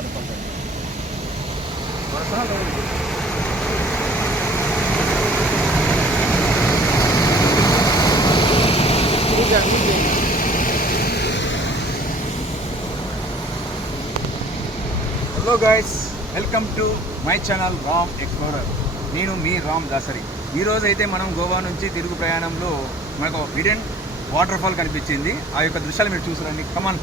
Hello guys, welcome to my channel Ram explorer. నేను మీ రామ్ దాసరి. ఈరోజు అయితే మనం గోవా నుంచి తిరుగు ప్రయాణంలో మనకు హిడెన్ వాటర్ ఫాల్ కనిపించింది. ఆ యొక్క దృశ్యాలు మీరు చూసారండి. కమాన్.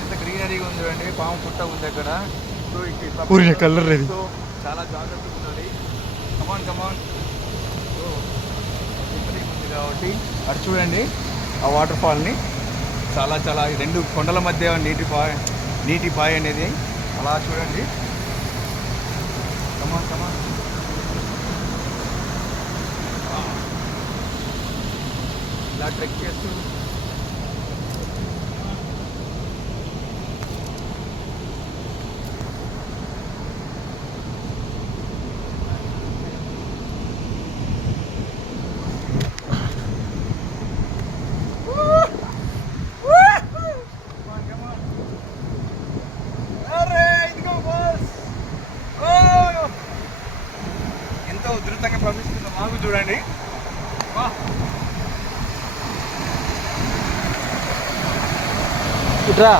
ఎంత గ్రీనరీగా ఉంది చూడండి. పాము పుట్ట ఉంది అక్కడ. సో కలర్ లేదు. సో చాలా జాగ్రత్తగా ఉండాలి. కమాన్ కమాన్. సో ఉంది కాబట్టి అటు చూడండి ఆ వాటర్ ఫాల్ని. చాలా చాలా రెండు కొండల మధ్య నీటి పాయ అనేది అలా చూడండి. కమాన్ కమాన్. ఇలా ట్రెక్ చేస్తూ ఉధృతంగా ప్రవహిస్తున్న వాగు చూడండి. ఇట్రా